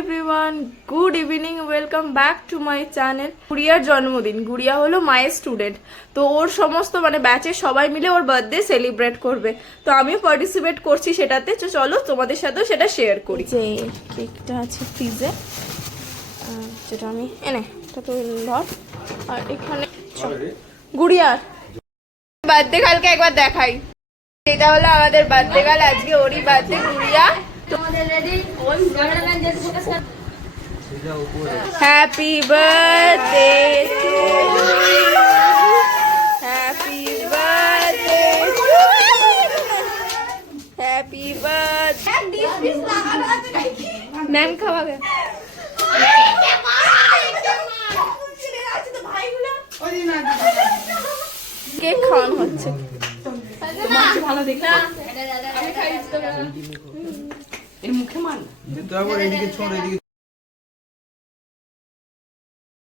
Everyone, good evening, welcome back to my channel. গুড়িয়ার জন্মদিন। গুড়িয়া হলো মায়ের স্টুডেন্ট, তো ওর সমস্ত ব্যাচের সবাই মিলে ওর বার্থডে সেলিব্রেট করবে, তো আমিও পার্টিসিপেট করছি সেটাতে। তো চলো তোমাদের সাথেও সেটা শেয়ার করি। যে কেকটা আছে ফ্রিজে, যেটা আমি এনে এটা তো ধর। আর এখানে গুড়িয়ার বার্থডে কালকে একবার দেখাই। এটা হলো আমাদের বার্থডে কাল, আজকে ওরই birthday. Guriya happy birthday to you, happy birthday to you, happy birthday. Ma'am খাওয়াবে কেক খাওয়ানো হচ্ছে। ভালো দেখ এর মুখে মান এদিকে ছোট এদিকে